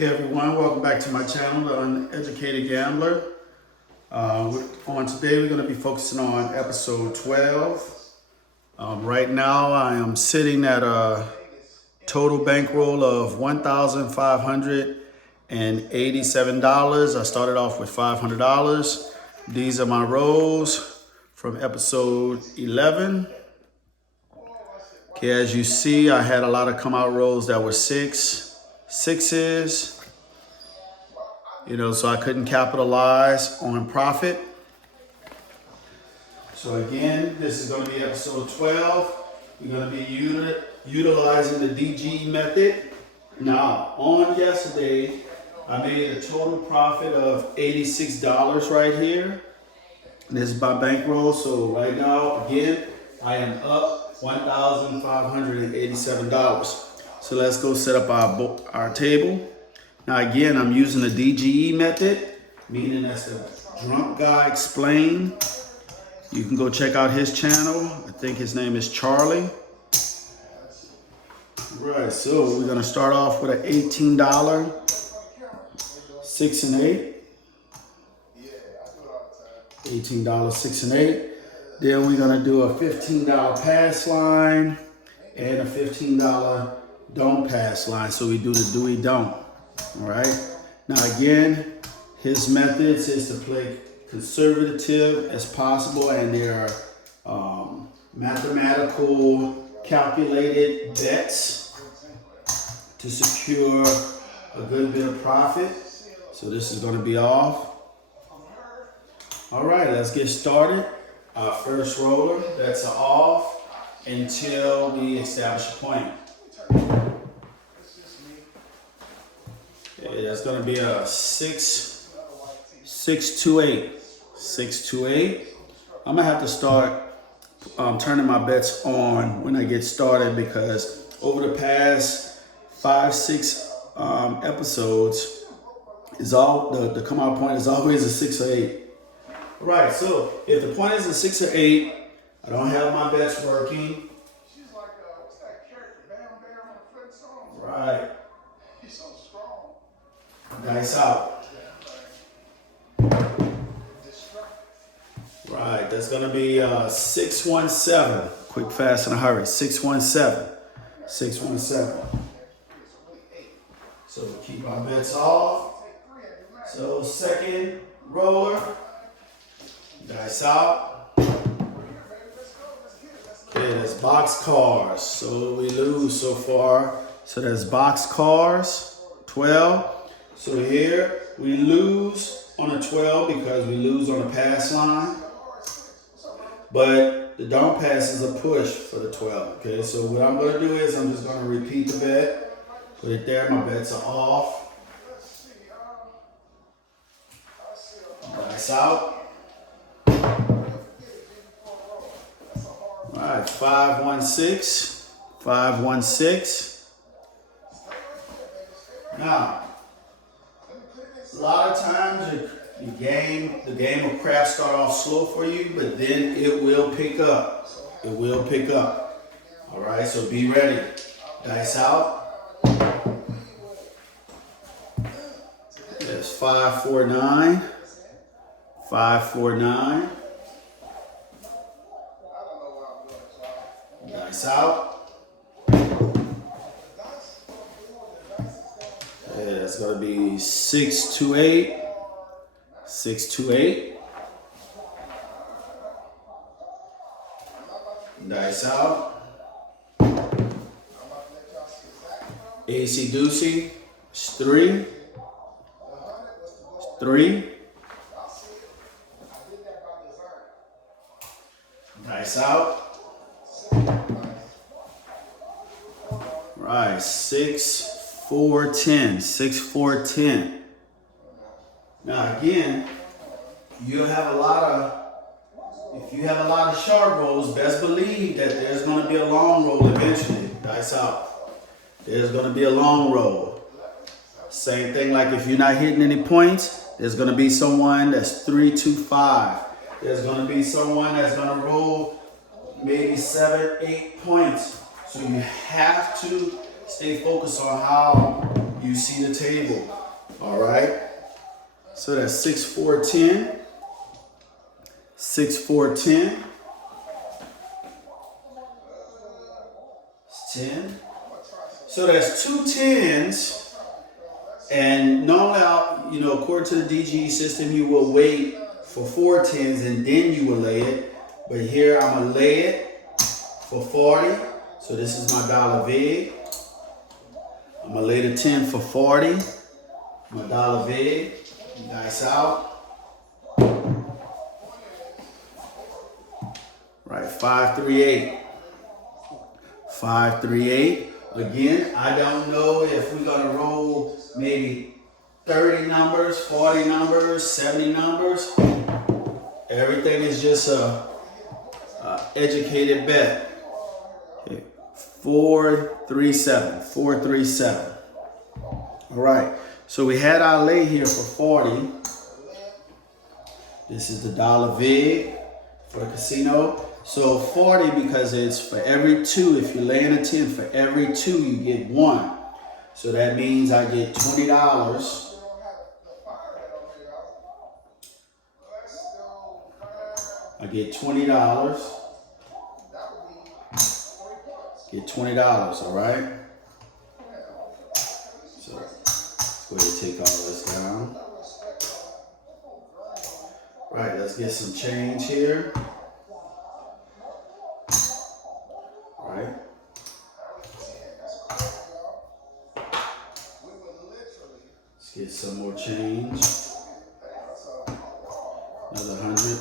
Hey everyone, welcome back to my channel, The Uneducated Gambler. On today we're going to be focusing on episode 12. Right now I am sitting at a total bankroll of $1,587. I started off with $500. These are my rolls from episode 11. Okay, as you see, I had a lot of come out rolls that were sixes, so I couldn't capitalize on profit. So again, this is going to be episode 12. We're going to be utilizing the DGE method. Now, on yesterday, I made a total profit of $86 right here. And this is my bankroll. So right now, again, I am up $1,587. So let's go set up our table. Now again, I'm using the DGE method, meaning that's the Drunk Guy Explained. You can go check out his channel. I think his name is Charlie. Right, so we're gonna start off with an $18, 6 and 8. $18, 6 and 8. Then we're gonna do a $15 pass line and a $15 don't pass line. So we do the do we don't. All right. Now again, his methods is to play conservative as possible, and there are mathematical calculated bets to secure a good bit of profit. So this is going to be off. All right, let's get started. Our first roller, that's an off until we establish a point. Okay, that's going to be a 6 to 8. 6 to 8. I'm going to have to start turning my bets on when I get started, because over the past 5-6 episodes, is all the come out point is always a 6 or 8. Right, so if the point is a 6 or 8, I don't have my bets working. Right. Dice out. Right, that's going to be 617. Quick, fast, in a hurry. 617. 617. So we keep our bets off. So second roller. Dice out. Okay, that's box cars. So we lose so far. So that's box cars, 12. So here we lose on a 12 because we lose on the pass line. But the don't pass is a push for the 12. Okay, so what I'm going to do is I'm just going to repeat the bet. Put it there. My bets are off. Dice out. All right, 516. 516. Now, a lot of times the game of craps start off slow for you, but then it will pick up. It will pick up. All right, so be ready. Dice out. That's 549. 549. Dice out. Yeah, it's going to be 6 to 8. 6 to 8. Dice out. AC Doocy. 3. 3. Dice out. Right, 6, 4, 10. 6, 4, 10. Now again, if you have a lot of short rolls, best believe that there's going to be a long roll eventually. Dice out. There's going to be a long roll. Same thing like if you're not hitting any points, there's going to be someone that's 3, 2, 5. There's going to be someone that's going to roll maybe 7, 8 points. So you have to stay focused on how you see the table. All right. So that's 6, 4, 10. 6, 4, 10. It's 10. So that's 2 10s. And normally, according to the DGE system, you will wait for 4 10s and then you will lay it. But here I'm going to lay it for 40. So this is my dollar vig. I'm going to lay the 10 for 40. My dollar vig. Nice out. Right, 538. 538. Again, I don't know if we're gonna roll maybe 30 numbers, 40 numbers, 70 numbers. Everything is just a educated bet. Okay. 437. 437. All right. So we had our lay here for 40. This is the dollar vig for the casino. So 40 because it's for every 2. If you're laying a 10, for every 2 you get 1. So that means I get $20. I get $20. Get $20, all right? So let's go ahead and take all this down. Right, let's get some change here. All right. Let's get some more change. Another 100.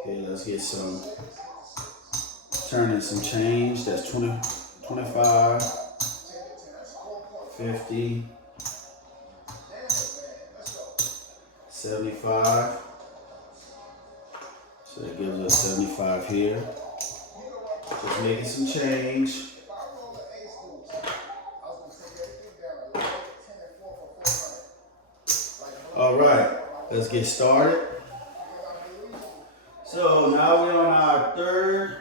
Okay, let's get some, turn in some change. That's 20, 25, 50, 75. So that gives us 75 here. Just making some change. All right, let's get started. So now we're on our third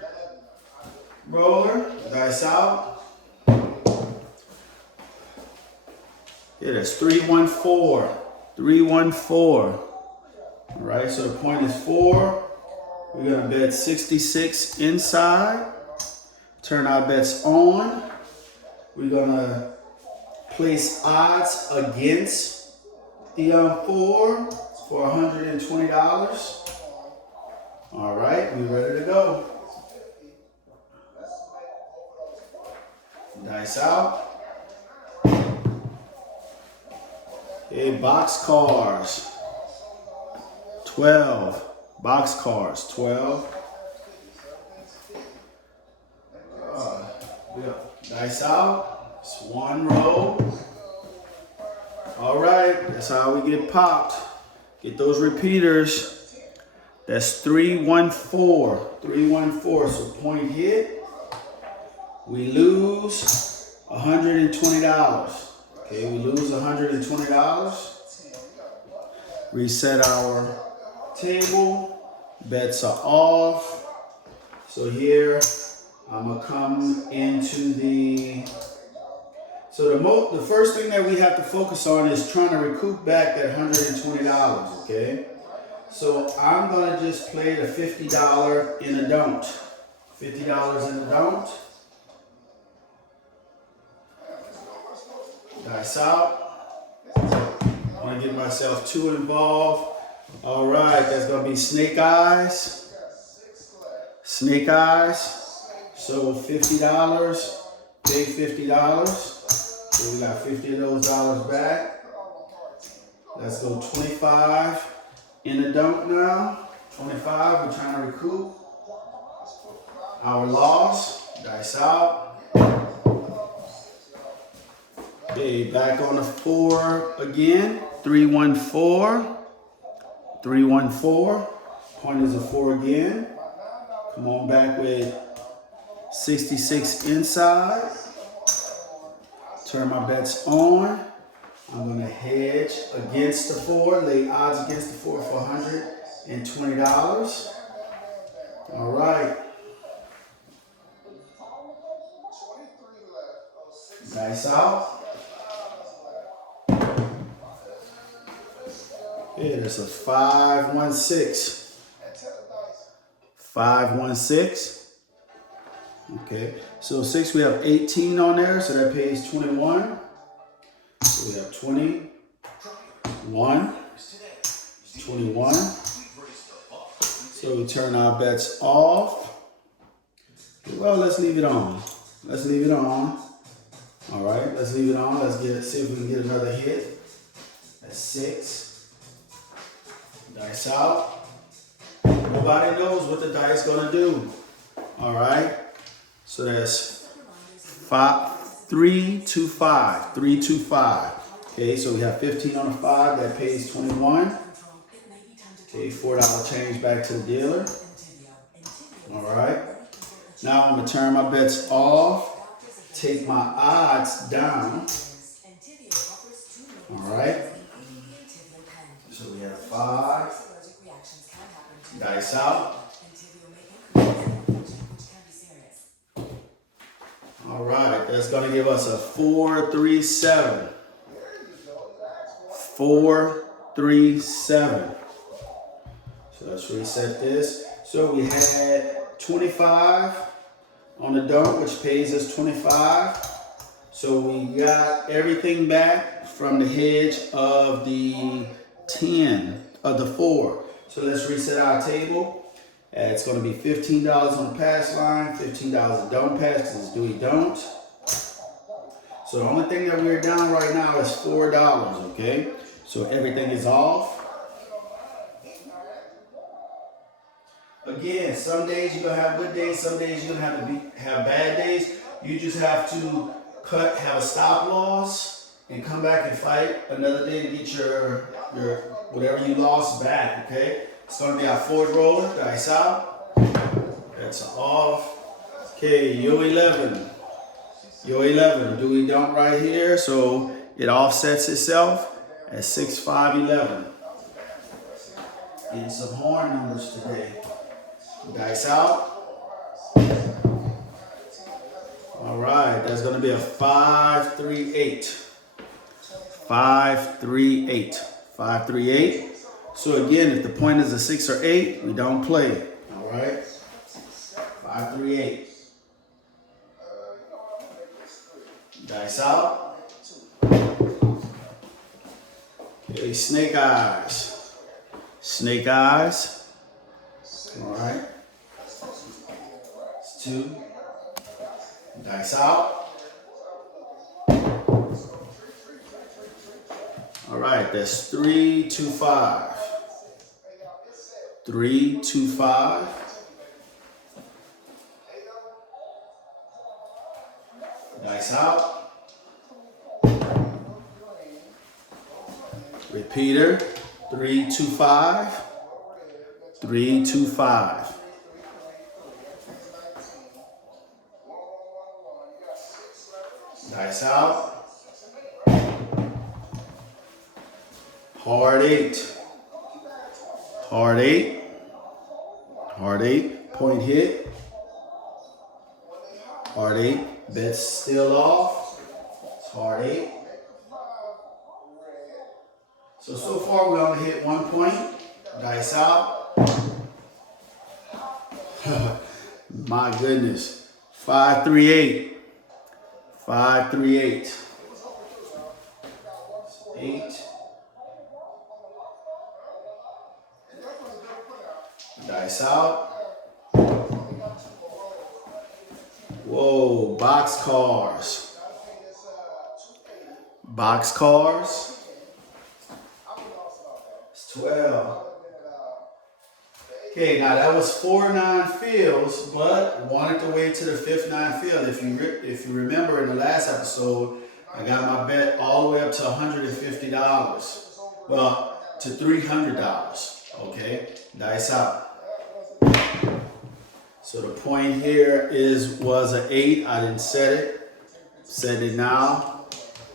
roller. Dice out. Yeah, that's 314. 314. All right, so the point is 4. We're gonna bet 66 inside. Turn our bets on. We're gonna place odds against the 4 for $120. All right, we're ready to go. Dice out. Okay, box cars. 12. Box cars, 12. Dice out. It's 1 row. All right, that's how we get popped. Get those repeaters. That's 314. 314. So point hit. We lose $120. Okay, we lose $120. Reset our table. Bets are off. So here I'm gonna come into the. So the first thing that we have to focus on is trying to recoup back that $120. Okay. So I'm gonna just play the $50 in a don't. $50 in a don't. Dice out. I want to get myself too involved. All right, that's gonna be snake eyes. Snake eyes. So $50, big $50. So we got 50 of those dollars back. Let's go 25 in the dump now. 25, we're trying to recoup our loss. Dice out. Okay, back on the 4 again. 314. 314. Point is a 4 again. Come on back with 66 inside. Turn my bets on. I'm gonna hedge against the 4, lay odds against the 4 for $120. All right. Dice out. Okay, that's a 516. 516. Okay, so 6, we have 18 on there, so that pays 21. So we have 21, 21. So we turn our bets off. Well, let's leave it on. Let's leave it on. All right, let's leave it on. Let's see if we can get another hit. That's 6. Dice out. Nobody knows what the dice gonna do. All right. So that's 3, 2, 5. 3, 2, 5. Okay, so we have 15 on the 5. That pays 21. Okay, $4 change back to the dealer. All right. Now I'm gonna turn my bets off. Take my odds down. All right. So we have 5. Dice out. All right, that's gonna give us a 4, 3, 7. 4, 3, 7. So let's reset this. So we had 25 on the dump, which pays us 25. So we got everything back from the hedge of the 10, of the 4. So let's reset our table. It's going to be $15 on the pass line, $15 don't pass because it's do we don't. So the only thing that we're down right now is $4, okay? So everything is off. Again, some days you're going to have good days, some days you're going to have bad days. You just have to have a stop loss and come back and fight another day to get your whatever you lost back, okay? It's going to be our 4th roller. Dice out. That's off. Okay, yo 11. Yo 11. Do we dump right here? So it offsets itself at 6, 5, 11. Getting some horn numbers today. Dice out. All right, that's going to be a 5, 3, 8. 5, 3, 8. 5, 3, 8. So again, if the point is a 6 or 8, we don't play. All right. 5, 3, 8. Dice out. Okay, snake eyes. Snake eyes. All right. It's 2. Dice out. All right, that's 3, 2, 5. 3, 2, 5. Dice out. Repeater. 3, 2, 5. 3, 2, 5. Dice out. Hard 8. Hard 8. Hard 8. Point hit. Hard 8. Bet's still off. It's hard 8. So far we only hit 1 point. Dice out. My goodness. 5, 3, 8. 5, 3, 8. 8. Dice out. Whoa, box cars. Box cars. It's 12. Okay, now that was 4 9-fields, but wanted to wait to the 5th 9-field. If you remember in the last episode, I got my bet all the way up to $150. Well, to $300. Okay, dice out. So the point here was an 8. I didn't set it. Set it now.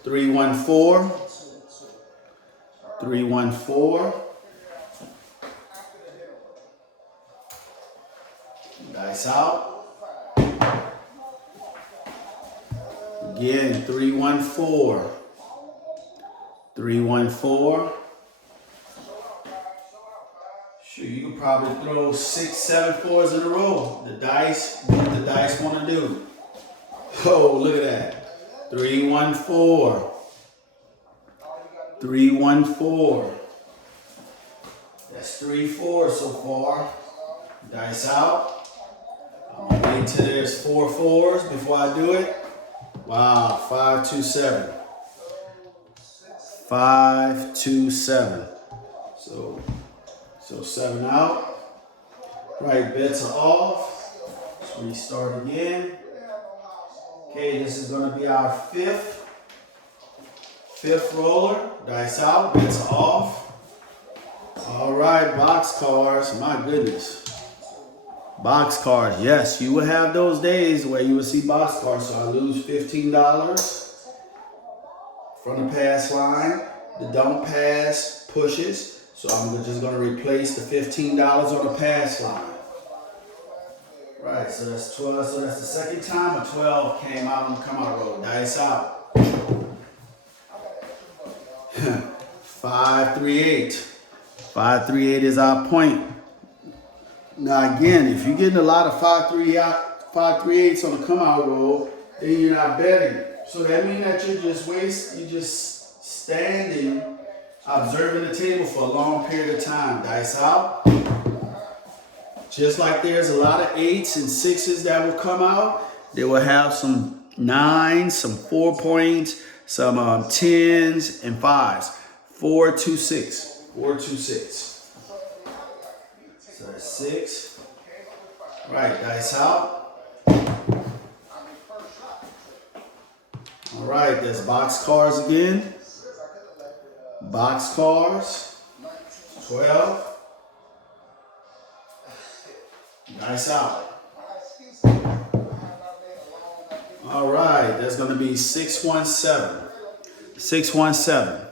3, 1, 4. 3, 1, 4. Dice out. Again, 314. 314. Shoot, you could probably throw 6, 7 fours in a row. The dice, what the dice want to do. Oh, look at that. 314. 314. That's 3 4s so far. Dice out. I'm gonna wait till there's 4 4s before I do it. Wow, 5 2 7. 5 2 7. So 7 out. Right, bets are off. Let's restart again. Okay, this is gonna be our fifth roller. Dice out, bets are off. All right, box cars, my goodness. Box cars, yes, you will have those days where you will see box cars. So I lose $15 from the pass line. The don't pass pushes. So I'm just going to replace the $15 on the pass line. Right, so that's 12. So that's the second time a 12 came out on the come out roll. Dice out. 5 3 8. 5 3 8 is our point. Now again, if you're getting a lot of 5 3 8s on the come out roll, then you're not betting. So that means that you're just standing, observing the table for a long period of time. Dice out. Just like there's a lot of 8s and 6s that will come out, they will have some 9s, some 4 points, some 10s and 5s. 4 2 6. 4 2 6. So that's 6. Right, dice out. All right, there's box cars again. Box cars. 12. Dice out. All right, that's going to be 617. 617.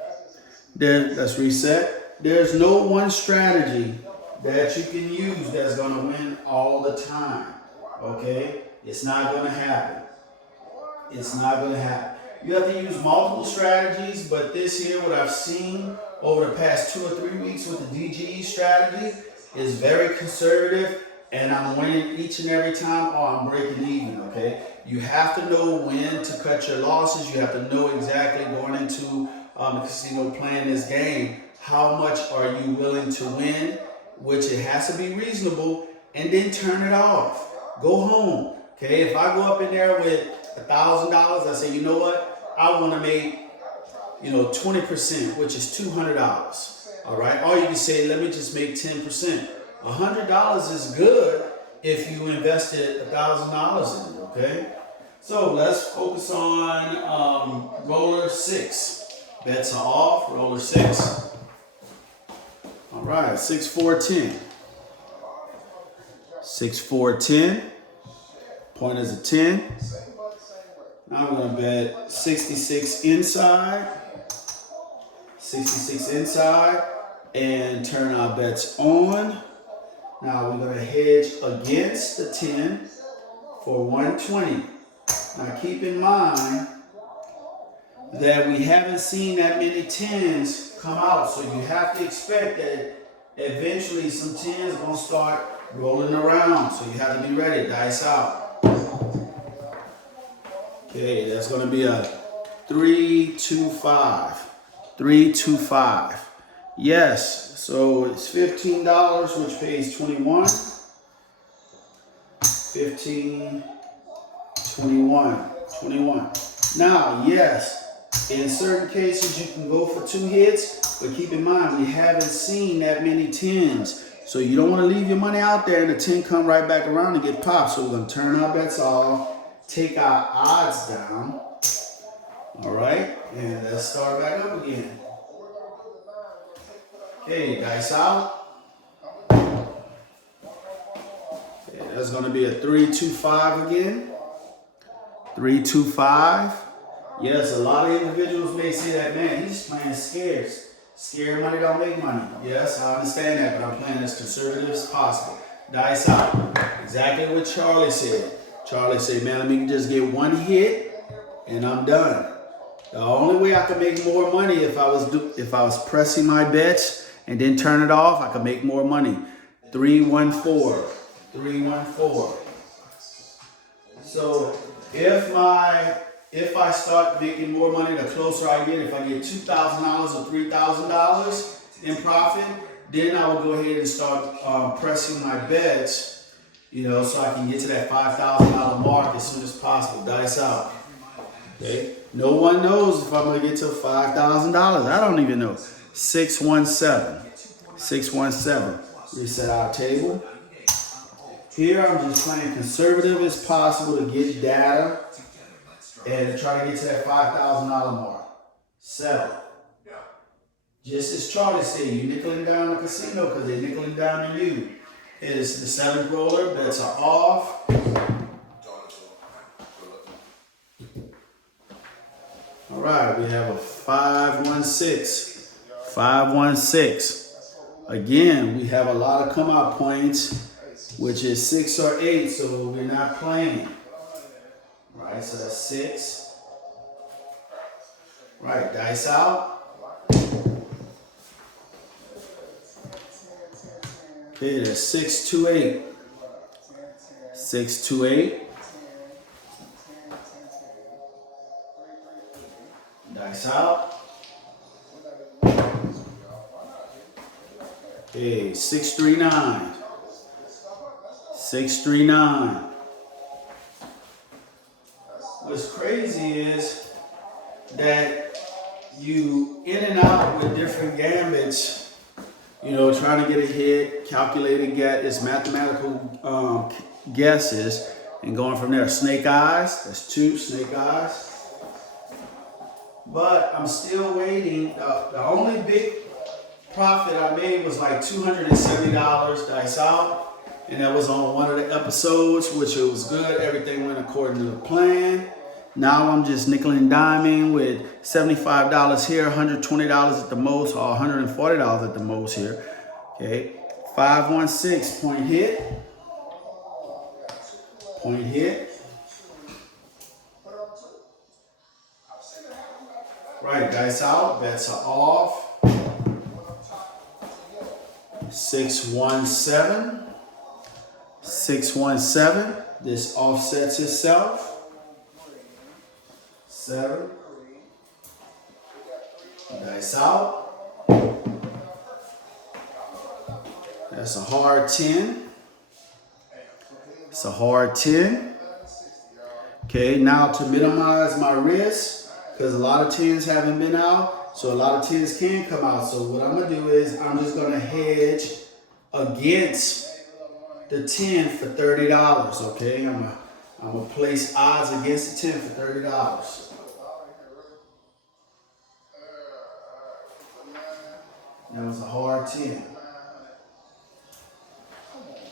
There, let's reset. There's no one strategy that you can use that's going to win all the time. Okay? It's not going to happen. It's not going to happen. You have to use multiple strategies, but this here, what I've seen over the past 2 or 3 weeks with the DGE strategy is very conservative, and I'm winning each and every time, or I'm breaking even, okay? You have to know when to cut your losses. You have to know exactly going into the casino playing this game, how much are you willing to win, which it has to be reasonable, and then turn it off. Go home, okay? If I go up in there with $1,000, I say, you know what? I want to make, 20%, which is $200. All right? Or you can say, let me just make 10%. $100 is good if you invested $1,000 in it, okay? So let's focus on roller 6. Bets are off, roller 6. All right, 6 4 10. 6 4 10. Point is a 10. Now I'm going to bet 66 inside. 66 inside. And turn our bets on. Now we're going to hedge against the 10 for 120. Now keep in mind that we haven't seen that many 10s come out. So you have to expect that eventually some 10s are going to start rolling around. So you have to be ready. Dice out. Okay, that's going to be a 3 2 5. 3 2 5. Yes, so it's $15, which pays 21. 15, 21, 21. Now, yes, in certain cases you can go for 2 hits, but keep in mind we haven't seen that many 10s. So you don't want to leave your money out there and the 10 come right back around and get popped. So we're going to turn our bets off, take our odds down. All right, and let's start back up again. Okay, dice out. Okay, that's going to be a 3 2 5 again. 3 2 5. Yes, a lot of individuals may say that, man, he's playing scared. Scared money don't make money. Yes, I understand that, but I'm playing as conservative as possible. Dice out. Exactly what Charlie said. Charlie said, man, let me just get 1 hit and I'm done. The only way I could make more money if I was pressing my bets and then turn it off, I could make more money. 314, 314. So if I start making more money, the closer I get, if I get $2,000 or $3,000 in profit, then I will go ahead and start pressing my bets, so I can get to that $5,000 mark as soon as possible. Dice out. Okay. No one knows if I'm gonna get to $5,000. I don't even know. 617. 617. Reset our table. Here I'm just playing conservative as possible to get data and try to get to that $5,000 mark. 7. Just as Charlie said, you nickeling down the casino because they're nickeling down on you. It is the 7th roller, bets are off. All right, we have a 516. 516. Again, we have a lot of come out points, which is 6 or 8, so we're not playing. Right, so that's 6. Right, dice out. Okay, that's 628. 628. Dice out. Okay, 639. 639. What's crazy is that you in and out with different gambits, trying to get a hit, calculated get, it's mathematical guesses, and going from there. Snake eyes, that's 2 snake eyes. But I'm still waiting. The only big profit I made was like $270 dice out. And that was on one of the episodes, which it was good. Everything went according to the plan. Now I'm just nickel and diming with $75 here, $120 at the most, or $140 at the most here. Okay, 516, point hit. Point hit. Right, dice out, bets are off. 617. 617. This offsets itself. 7. Dice out. That's a hard 10. It's a hard 10. Okay, now to minimize my risk, because a lot of 10s haven't been out, so a lot of 10s can come out. So what I'm gonna do is I'm just gonna hedge against the 10 for $30. Okay, I'm gonna place odds against the 10 for $30. That was a hard 10.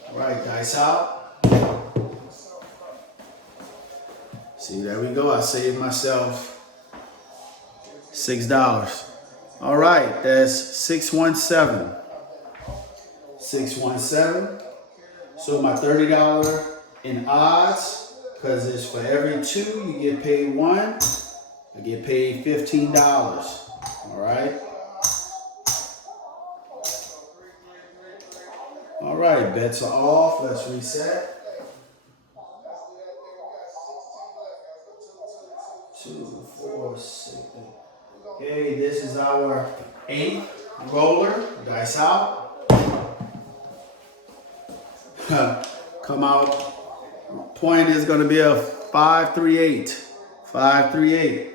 All right, dice out. See, there we go. I saved myself $6. All right, that's 617. 617. So my $30 in odds, because it's for every 2, you get paid 1. I get paid $15. All right. All right, bets are off. Let's reset. 2, 4, 6, 8. Okay, this is our 8th roller. Dice out. Come out. Point is going to be a 538. 538.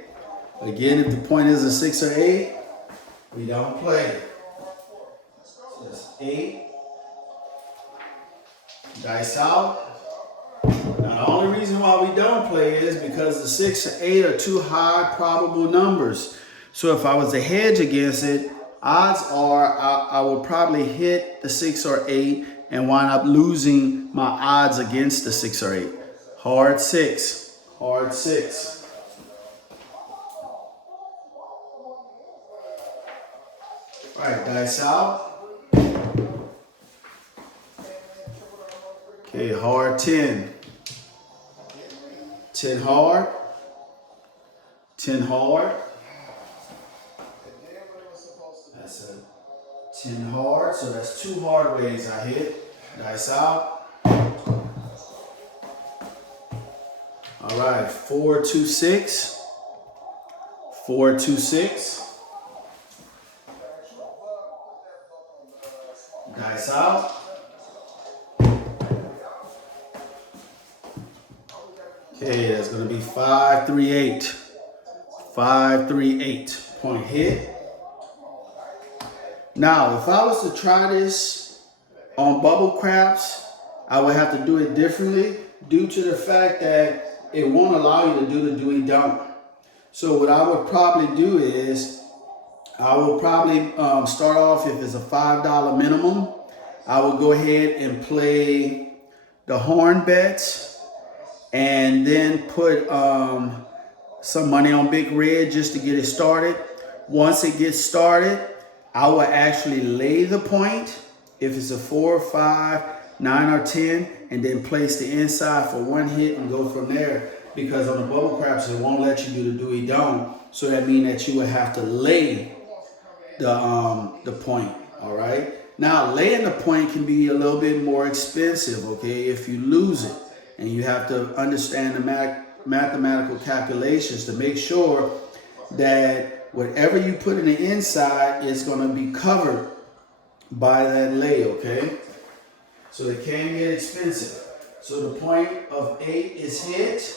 Again, if the point is a 6 or 8, we don't play. So that's 8. Dice out. Now the only reason why we don't play is because the 6 or 8 are too high probable numbers. So if I was to hedge against it, odds are I will probably hit the 6 or 8 and wind up losing my odds against the 6 or 8. Hard 6. Hard 6. All right, dice out. Okay, hard 10. 10 hard. 10 hard. That's a 10 hard, so that's 2 hard ways I hit. Dice out. All right, 4, 2, 6. 4, 2, 6. Dice out. Okay, that's gonna be 5, 3, 8. 5, 3, 8. Point hit. Now, if I was to try this on bubble craps, I would have to do it differently due to the fact that it won't allow you to do the Dewey Dunk. So what I would probably do is, I will probably start off, if it's a $5 minimum, I will go ahead and play the horn bets and then put some money on Big Red just to get it started. Once it gets started, I will actually lay the point if it's a 4, 5, 9, or 10, and then place the inside for 1 hit and go from there. Because on the bubble craps, it won't let you do the Dewey Dunk, so that means that you would have to lay the point. All right. Now, laying the point can be a little bit more expensive. Okay, if you lose it, and you have to understand the mathematical calculations to make sure that whatever you put in the inside is going to be covered by that lay, okay? So it can get expensive. So the point of 8 is hit.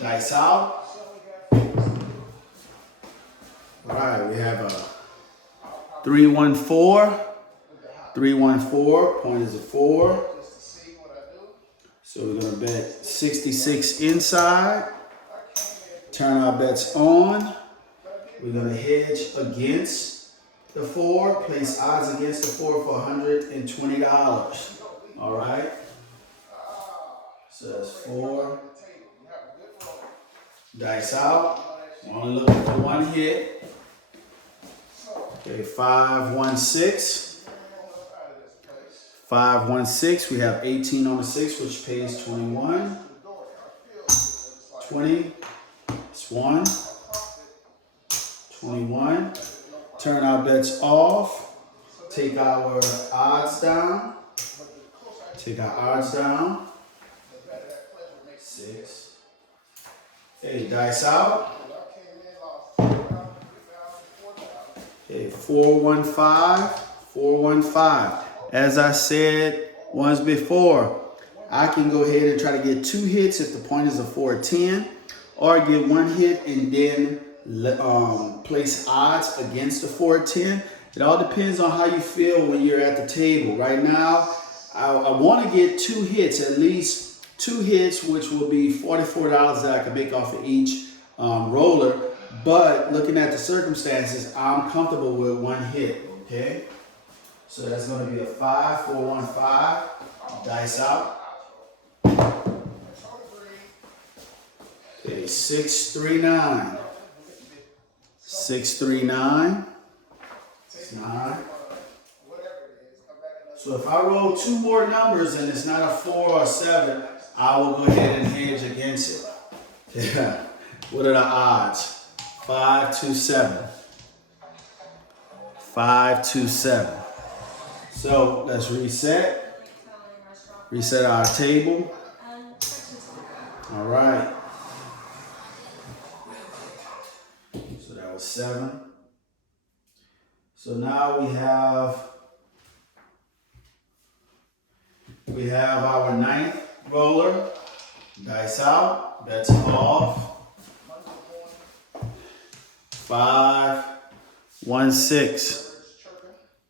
Dice out. All right, we have a 3, 1, 4. 3, 1, 4. Point is a 4. So we're gonna bet 66 inside. Turn our bets on. We're gonna hedge against the 4. Place odds against the 4 for $120. All right. So that's 4. Dice out. We're only looking for 1 hit. Okay, 5, 1, 6. 5, 1, 6. We have 18 on the 6, which pays 21. 20. It's 1. 21. Turn our bets off. Take our odds down. Take our odds down. 6. Okay, dice out. Okay, 4, 1, 5. 4, 1, 5. As I said once before, I can go ahead and try to get 2 hits if the point is a 4, 10, or get 1 hit and then place odds against the 4, 10. It all depends on how you feel when you're at the table. Right now, I want to get 2 hits, at least 2 hits, which will be $44 that I can make off of each roller. But looking at the circumstances, I'm comfortable with 1 hit, okay? So that's going to be a 5, 4, 1, 5. Dice out. Okay, 6, 3, 9. 6, 3, 9. 9. So if I roll 2 more numbers and it's not a 4 or 7, I will go ahead and hedge against it. Yeah. What are the odds? 5, 2, 7. 5, 2, 7. So let's reset. Reset our table. All right. So that was 7. So now we have our 9th roller. Dice out. Bets off. 5, 1, 6.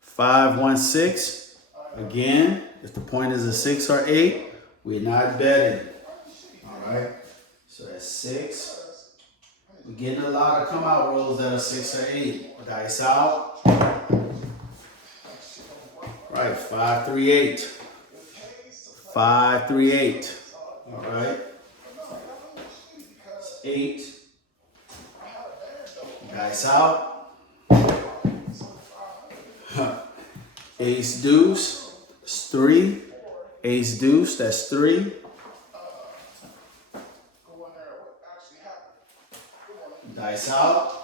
5, 1, 6. Again, if the point is a 6 or 8, we're not betting. All right. So that's 6. We're getting a lot of come out rolls that are 6 or 8. Dice out. Right. 5, 3, 8. 5, 3, 8. All right. 8. Dice out. Ace deuce, that's 3. Ace deuce, that's 3. Dice out.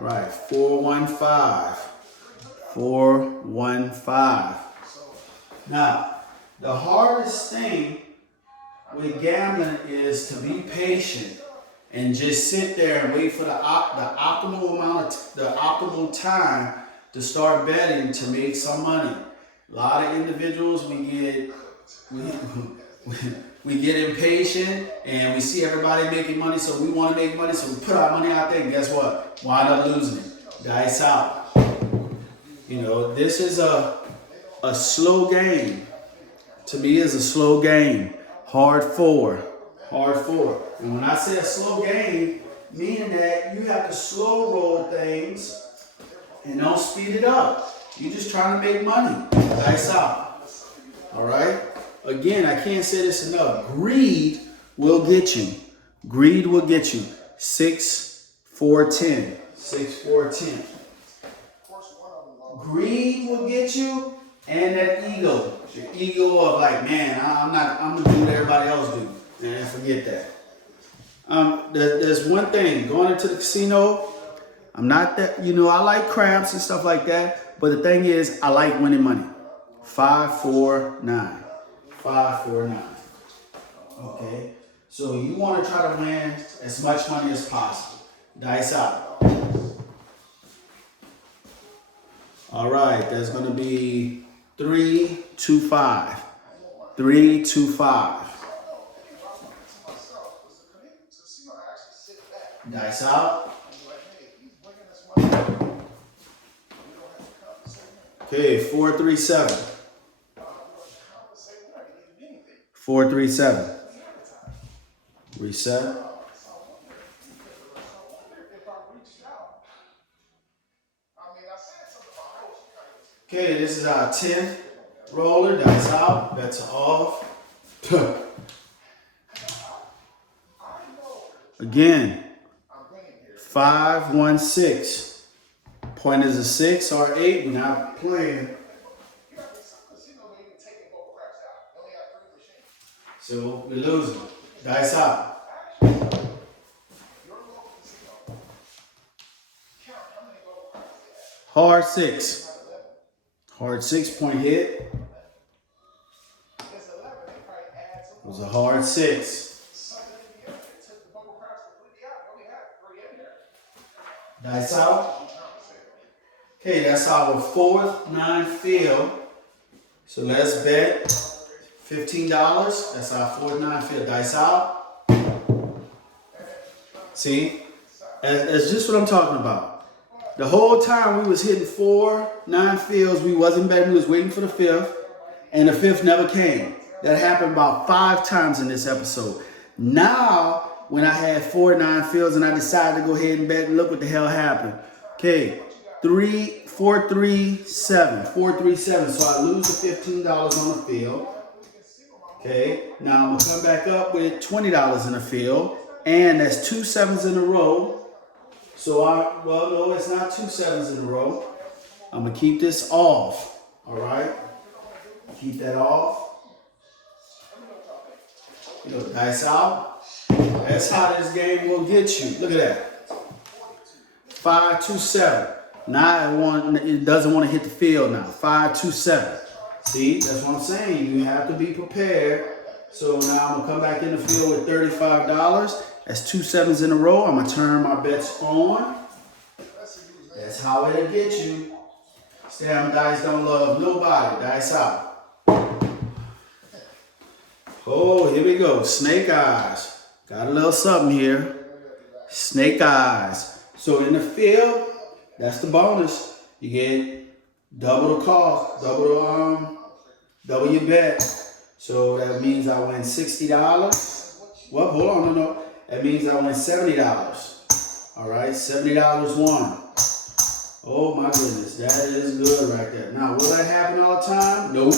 Right, 415. 415. Now, the hardest thing with gambling is to be patient and just sit there and wait for the optimal time to start betting to make some money. A lot of individuals, we get impatient and we see everybody making money, so we want to make money, so we put our money out there, and guess what? Wind up losing it. Dice out. You know, this is a slow game. To me, it's a slow game. Hard four. And when I say a slow game, meaning that you have to slow roll things and don't speed it up. You're just trying to make money. Dice out. All right? Again, I can't say this enough. Greed will get you. Greed will get you. 6, 4, 10. 6, 4, 10. Greed will get you, and that ego. The ego of like, man, I'm gonna do what everybody else do. And forget that. There's one thing, going into the casino, I'm not that, I like craps and stuff like that, but the thing is, I like winning money. 5, 4, 9. 5, 4, 9. Okay? So you want to try to win as much money as possible. Dice out. All right, that's going to be 3, 2, 5. 3, 2, 5. Dice out. Okay, 4, 3, 7. 4, 3, 7. Reset. Okay, this is our 10th roller. Dice out. Bets are off. Again, 5, 1, 6. Point is a 6 or 8. We're not playing. So we're losing. Dice out. Hard 6. Hard 6 point hit. It was a hard 6. Dice out. Okay, that's our 4th 9 field. So let's bet $15. That's our 4th 9 field. Dice out. See? That's just what I'm talking about. The whole time we was hitting 4 9 fields, we wasn't betting, we was waiting for the 5th, and the 5th never came. That happened about 5 times in this episode. Now, when I had 4 9 fields and I decided to go ahead and bet, look what the hell happened. Okay, 4, 3, 7. 4, 3, 7. So I lose the $15 on the field. Okay, now I'm gonna come back up with $20 in the field, and that's 2 7s in a row. So no, it's not 2 7s in a row. I'm gonna keep this off. All right, keep that off. Dice out. That's how this game will get you. Look at that. 5, 2, 7. Now it doesn't want to hit the field now. 5, 2, 7. See, that's what I'm saying. You have to be prepared. So now I'm gonna come back in the field with $35. That's 2 7s in a row. I'm gonna turn my bets on. That's how it'll get you. Stam dice don't love nobody. Dice out. Oh, here we go. Snake eyes. Got a little something here. Snake eyes. So in the field, that's the bonus. You get double the cost, double your bet. So that means I win $60. Well, hold on, no. That means I win $70. All right, $70 won. Oh my goodness, that is good right there. Now, will that happen all the time? Nope.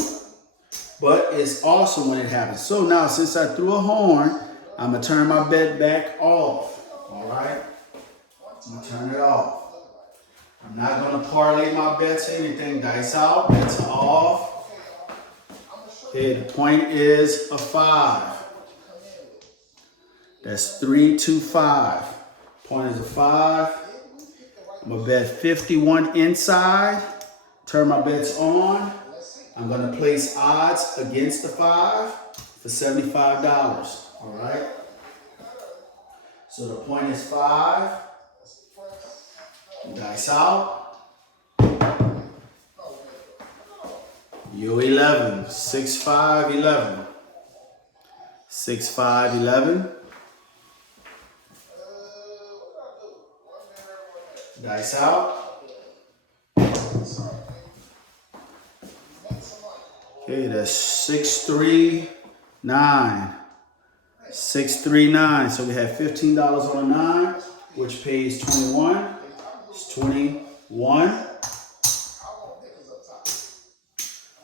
But it's awesome when it happens. So now, since I threw a horn, I'm gonna turn my bet back off. All right, I'm gonna turn it off. I'm not gonna parlay my bets or anything. Dice out, bets are off. Okay, the point is a 5. That's 325. Point is a 5. I'm gonna bet 51 inside. Turn my bets on. I'm gonna place odds against the 5 for $75. All right. So the point is 5. Dice out. Yo 11. 6, 5, 11. 6, 5, 11. Dice out. Okay, that's 6, 3, 9. 6, 3, 9. So we have $15 on a 9, which pays 21. It's 21.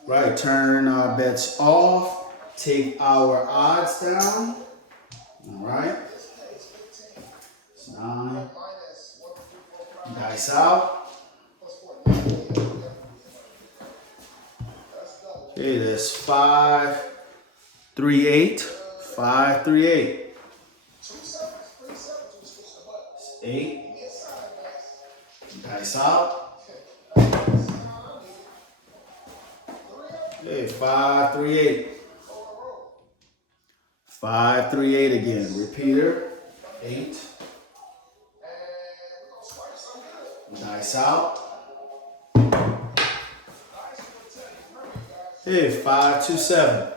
Right, turn our bets off. Take our odds down. All right. It's 9. Dice out. Okay, that's 5, 3, 8. 5, 3, 8. It's 8. Dice out. Okay, 5, 3, 8. 5, 3, 8 again. Repeater. 8. Dice out. Hey, 5, 2, 7.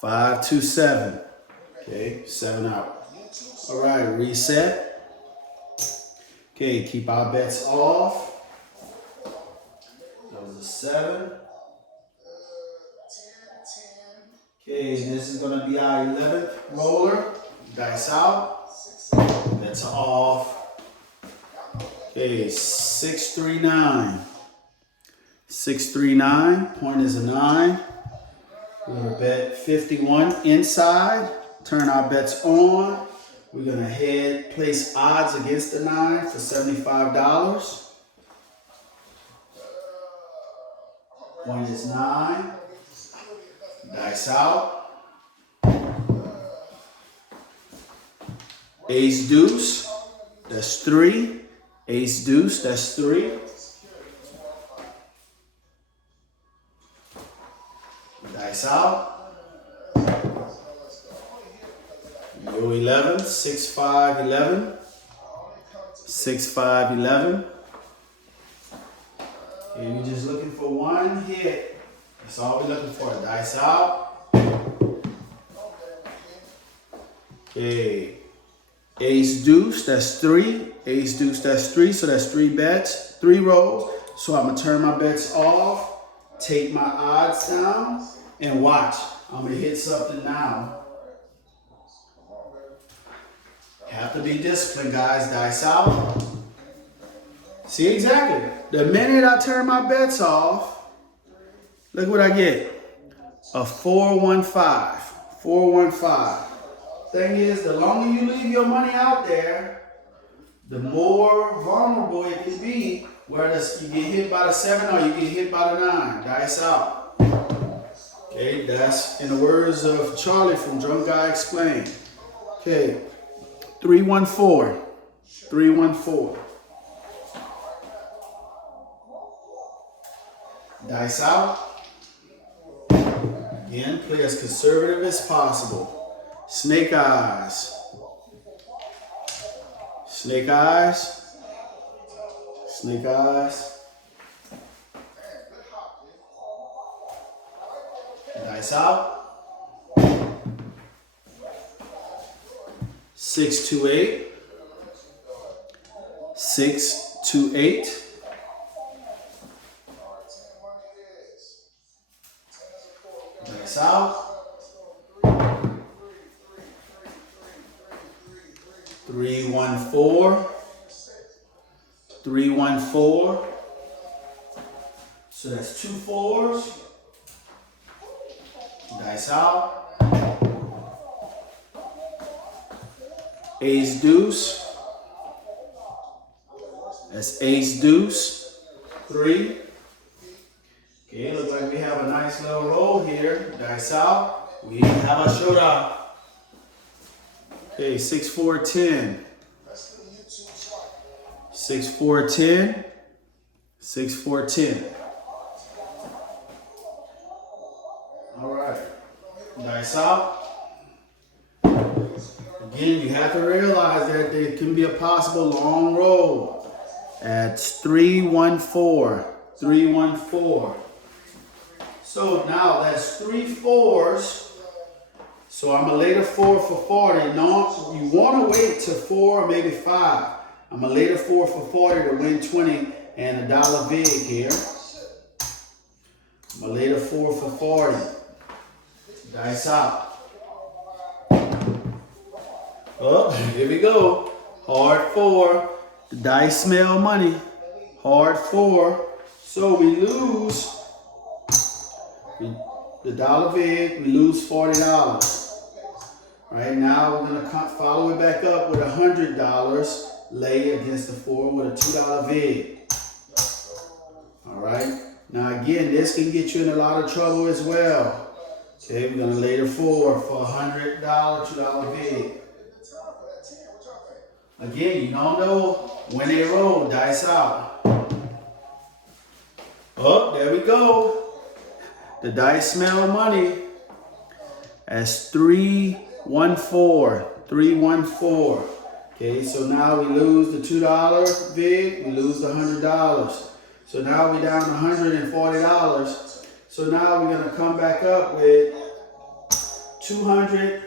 5, 2, 7. Okay, 7 out. All right, reset. Okay, keep our bets off. That was a 7. Okay, this is gonna be our 11th roller. Dice out. Bets are off. Okay, 6, 3, 9. 6, 3, 9. Point is a 9. We're gonna bet 51 inside. Turn our bets on. We're gonna place odds against the 9 for $75. Point is 9. Dice out. Ace deuce. That's 3. Ace deuce. That's 3. Dice out. Yo 11. 6, 5, 11. 6, 5, 11. And we're just looking for one hit. That's all we're looking for. Dice out. Okay. Ace deuce, that's 3. Ace deuce, that's 3. So that's 3 bets, 3 rolls. So I'm gonna turn my bets off, take my odds down, and watch. I'm gonna hit something now. Have to be disciplined, guys. Dice out. See, exactly. The minute I turn my bets off, look what I get. A 415. 415. Thing is, the longer you leave your money out there, the more vulnerable it can be. Whether you get hit by the 7 or you get hit by the 9. Dice out. Okay, that's in the words of Charlie from Drunk Guy Explained. Okay, 314. 314. Dice out. Again, play as conservative as possible. Snake eyes. Snake eyes. Snake eyes. Dice out. 6, 2, 8. 6, 2, 8. Dice out. 314. 314. So that's 2 4s. Dice out. Ace deuce. That's ace deuce. 3. Okay, looks like we have a nice little roll here. Dice out. We have a showdown. Okay, 6, 4, 10. 6, 4, 10. 6, 4, 10. All right. Dice out. Again, you have to realize that there can be a possible long roll. That's 3, 1, 4. 3, 1, 4. So now that's 3 4s. So I'm gonna lay the 4 for 40. No, you wanna wait to 4, maybe 5. I'm gonna lay the 4 for 40 to win 20 and a dollar vig here. I'm gonna lay the 4 for 40. Dice out. Oh, here we go. Hard 4. The dice smell money. Hard 4. So we lose the dollar vig. We lose $40. Right now we're gonna follow it back up with $100. Lay against the 4 with a $2 vig. All right. Now again, this can get you in a lot of trouble as well. Okay, we're gonna lay the 4 for $100, $2 vig. Again, you don't know when they roll. Dice out. Oh, there we go. The dice smell money. That's 3, 1, 4. 3, 1, 4. Okay, so now we lose the $2 vig. We lose the $100. So now we're down $140. So now we're gonna come back up with $250.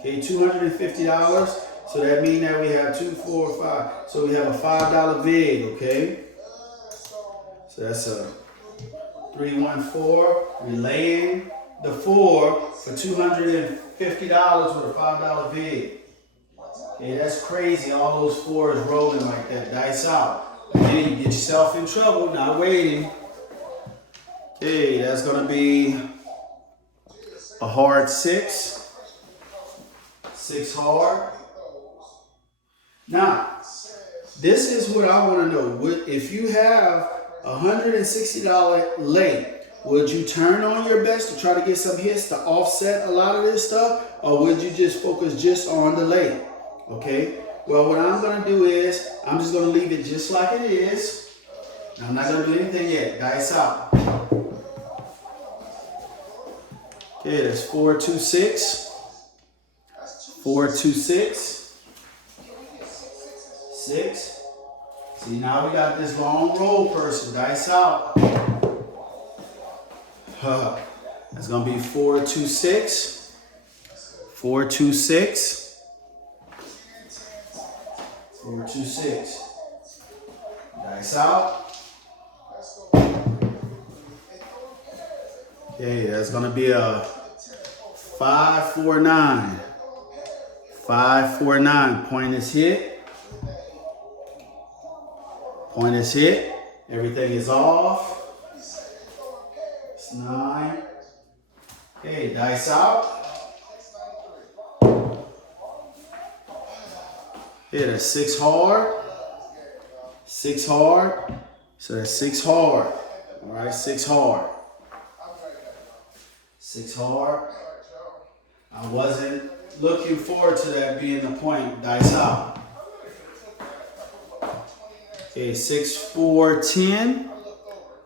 Okay, $250. So that means that we have 2, 4, 5. So we have a $5 vig, okay? So that's a 3, 1, 4. We're laying the 4 for $250 with a $5 vig. Okay, that's crazy. All those 4s rolling like that. Dice out. Then you get yourself in trouble, not waiting. Okay, that's gonna be a hard 6. 6 hard. Now, this is what I want to know. If you have a $160 lay, would you turn on your best to try to get some hits to offset a lot of this stuff? Or would you just focus just on the lay? Okay? Well, what I'm going to do is, I'm just going to leave it just like it is. I'm not going to do anything yet. Dice out. Okay, that's 4, 2, 6. 4, 2, 6. 6. See, now we got this long roll person. Dice out. That's going to be 4, 2, 6. 4, 2, 6. 4, 2, 6. Dice out. Okay, that's going to be a 5, 4, 9. 5, 4, 9. Point is hit. Point is hit. Everything is off. It's 9. Okay, dice out. Hit a 6 hard. 6 hard. So that's 6 hard. All right, 6 hard. 6 hard. I wasn't looking forward to that being the point. Dice out. Okay, 6, 4, 10.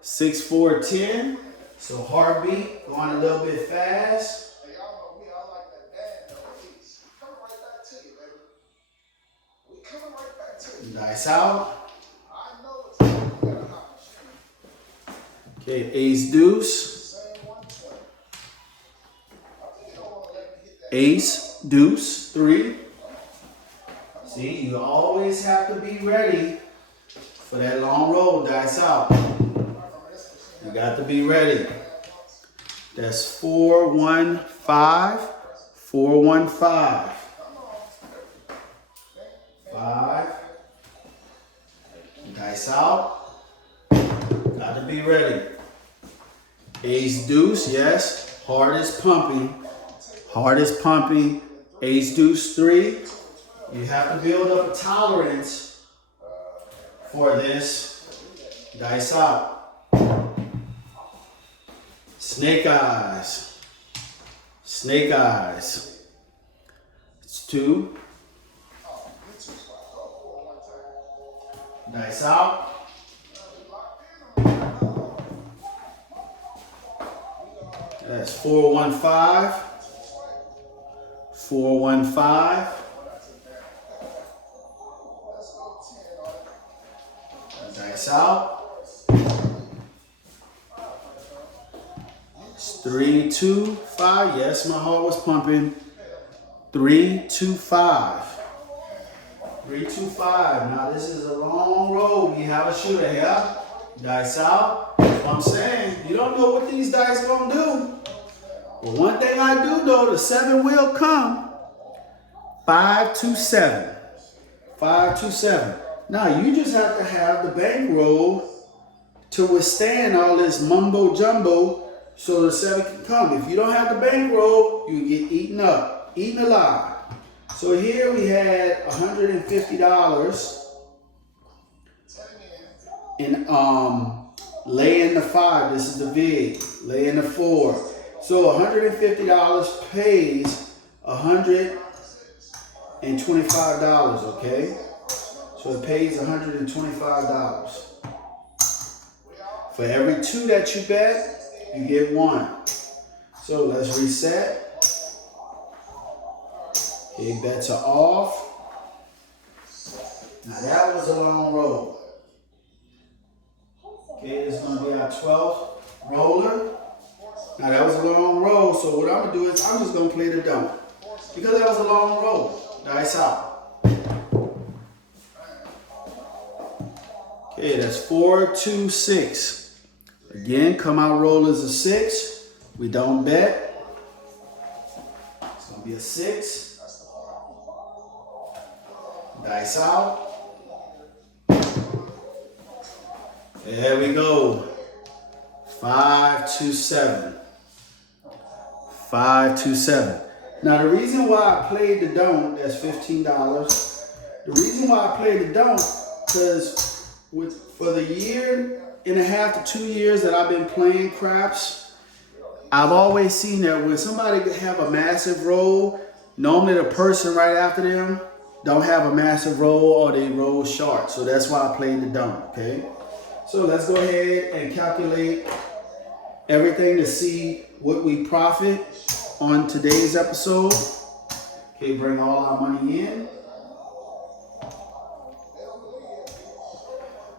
6, 4, 10. So heartbeat going a little bit fast. Dice out. Okay, ace deuce. Ace deuce 3. See, you always have to be ready for that long roll. Dice out. You got to be ready. That's 4, 1, 5. 4, 1, 5. 5. Dice out. Got to be ready. Ace deuce, yes. Heart is pumping. Heart is pumping. Ace deuce 3. You have to build up a tolerance for this. Dice out. Snake eyes. Snake eyes. It's 2. Dice out. That's 415. 415. Dice out. It's 325. Yes, my heart was pumping. 325. 325. Now this is a long road. We have a shooter here. Dice out. That's what I'm saying. You don't know what these dice gonna do. But one thing I do know, the 7 will come. 527. 527. Now you just have to have the bankroll to withstand all this mumbo jumbo so the 7 can come. If you don't have the bankroll, you get eaten up, eaten alive. So here we had $150 in lay in the 5. This is the VIG. Lay in the 4. So $150 pays $125, okay? So it pays $125. For every 2 that you bet, you get 1. So let's reset. Okay, bets are off. Now that was a long roll. Okay, this is going to be our 12th roller. Now that was a long roll, so what I'm going to do is I'm just going to play the don't. Because that was a long roll. Dice out. Okay, that's 426. Again, come out rollers a 6. We don't bet. It's going to be a 6. Dice out. There we go. 527. 527. Now the reason why I played the don't, that's $15. The reason why I played the don't, because for the 1.5 to 2 years that I've been playing craps, I've always seen that when somebody have a massive roll, normally the person right after them don't have a massive roll or they roll short. So that's why I played the don't, okay? So let's go ahead and calculate everything to see what we profit on today's episode. Okay, bring all our money in.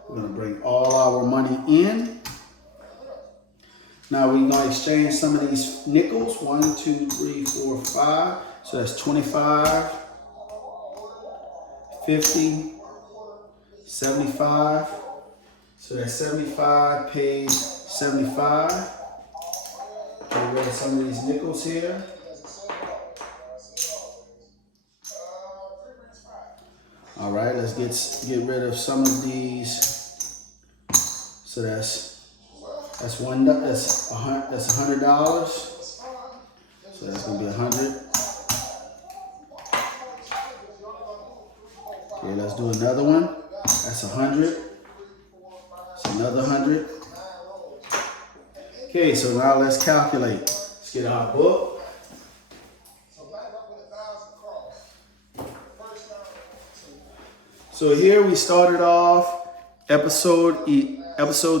We're gonna bring all our money in. Now we're gonna exchange some of these nickels. 1, 2, 3, 4, 5. So that's 25, 50, 75. So that's 75 pays 75. Get rid of some of these nickels here. All right, let's get rid of some of these. So that's $100. So that's gonna be 100. Okay, let's do another one. That's 100. It's another 100. Okay, so now let's calculate. Let's get our book. So here we started off episode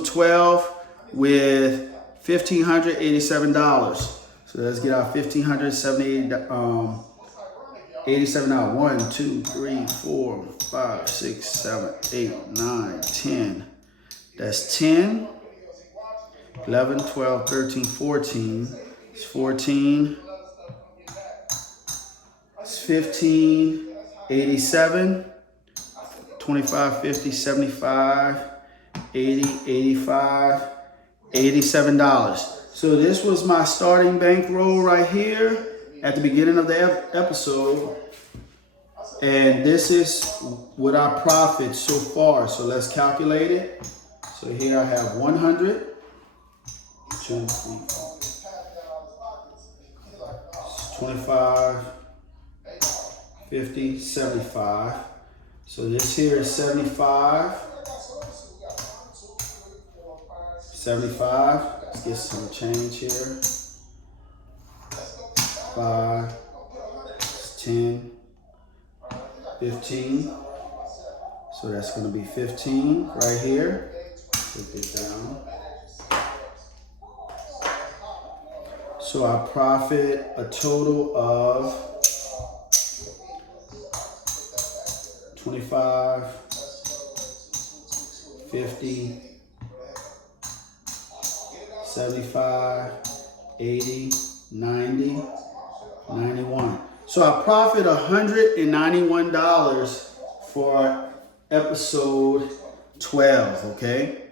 12 with $1,587. So let's get our $1,587. 1, 2, 3, 4, 5, 6, 7, 8, 9, 10. That's 10, 11, 12, 13, 14. It's 14. It's 15, 87, 25, 50, 75, 80, 85, $87. So this was my starting bankroll right here at the beginning of the episode. And this is what I profit so far. So let's calculate it. So here I have 100, 2, 3, 25, 50, 75. So this here is 75. 75. Let's get some change here. 5, 10, 15. So that's going to be 15 right here. Put it down. So I profit a total of 25, 50, 75, 80, 90, 91. So I profit $191 for episode 12, okay?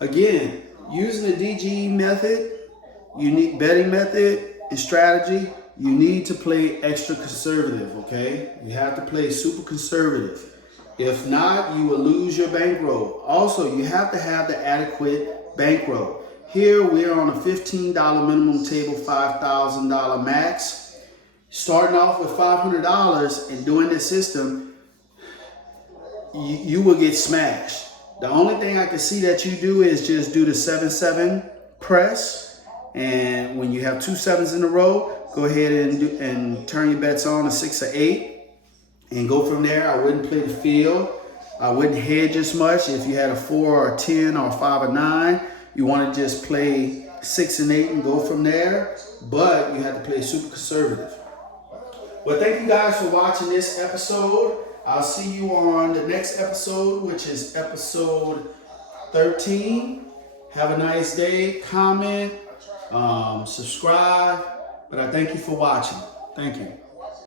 Again, using the DGE method, unique betting method and strategy, you need to play extra conservative, okay? You have to play super conservative. If not, you will lose your bankroll. Also, you have to have the adequate bankroll. Here, we're on a $15 minimum table, $5,000 max. Starting off with $500 and doing this system, you will get smashed. The only thing I can see that you do is just do the 7-7 press. And when you have 2 7s in a row, go ahead and turn your bets on a 6 or 8 and go from there. I wouldn't play the field. I wouldn't hedge as much. If you had a 4 or a 10 or a 5 or 9, you want to just play 6 and 8 and go from there. But you have to play super conservative. Well, thank you guys for watching this episode. I'll see you on the next episode, which is episode 13. Have a nice day. Comment, subscribe. But I thank you for watching. Thank you.